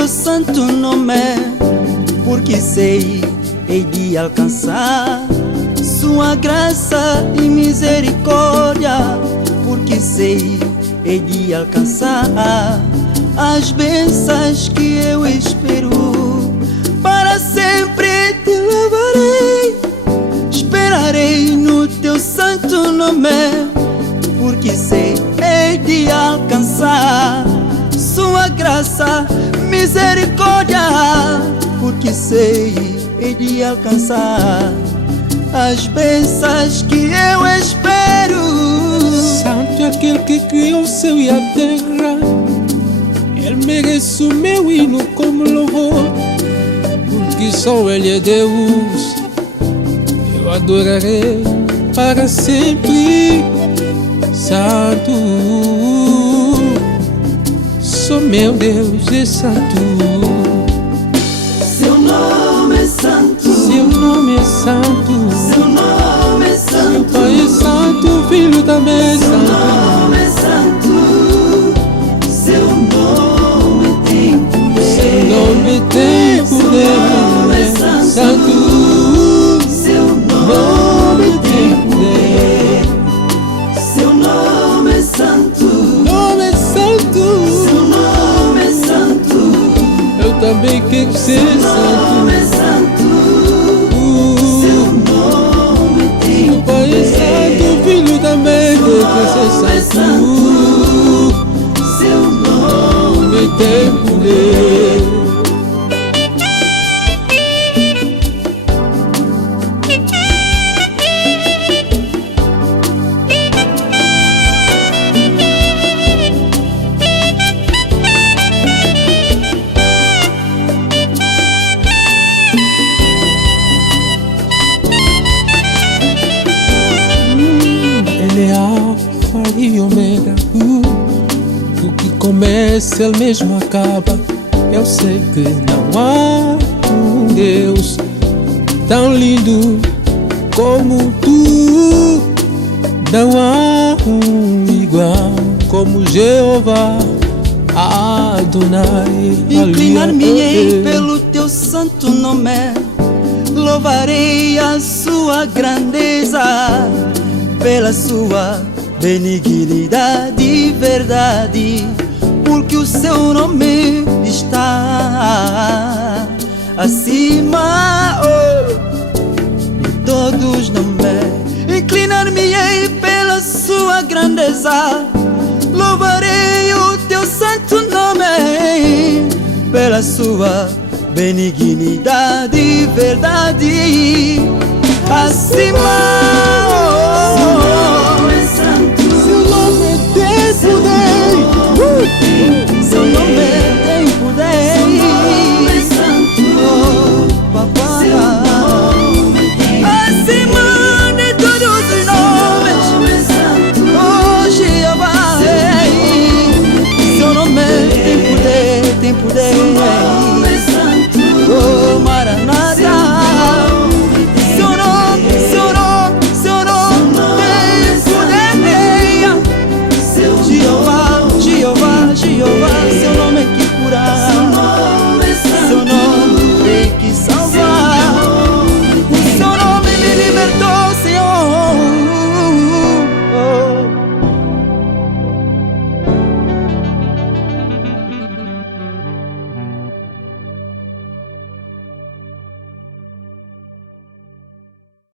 teu santo nome, porque sei, hei de alcançar sua graça e misericórdia, porque sei, hei de alcançar as bênçãos que eu espero. Para sempre te louvarei, esperarei no teu santo nome, porque sei, hei de alcançar sua graça, misericórdia, porque sei, hei de alcançar as bênçãos que eu espero. Santo é aquele que criou o céu e a terra, Ele merece o meu hino como louvor, porque só Ele é Deus. Eu adorarei para sempre. Santo, só meu Deus é santo. Seu nome é santo, Seu nome é santo, seu nome é santo, meu Pai é santo, Filho também é seu santo. nome é santo, seu nome tem poder, Seu nome tem poder, nome é santo, seu nome tem poder, seu nome é santo, nome é santo. seu nome é santo, Eu também quero ser nome santo. é santo, seu nome tem Meu Pai é santo, Filho também quer ser santo. seu nome Me tem poder. Ele é Alfa e Ômega, o que começa ele mesmo acaba. Eu sei que não há um Deus tão lindo como tu, não há um igual como Jeová Adonai. Inclinar-me-ei pelo teu santo nome, louvarei a sua grandeza, pela sua benignidade e verdade, porque o seu nome está acima de todos os nomes. Inclinar-me-ei pela sua grandeza, louvarei o teu santo nome, pela sua benignidade e verdade, acima. Seu nome tem poder, seu nome tem poder, oh, papai. Acima de todos os nomes, oh, Jeová, seu nome tem poder, tem poder.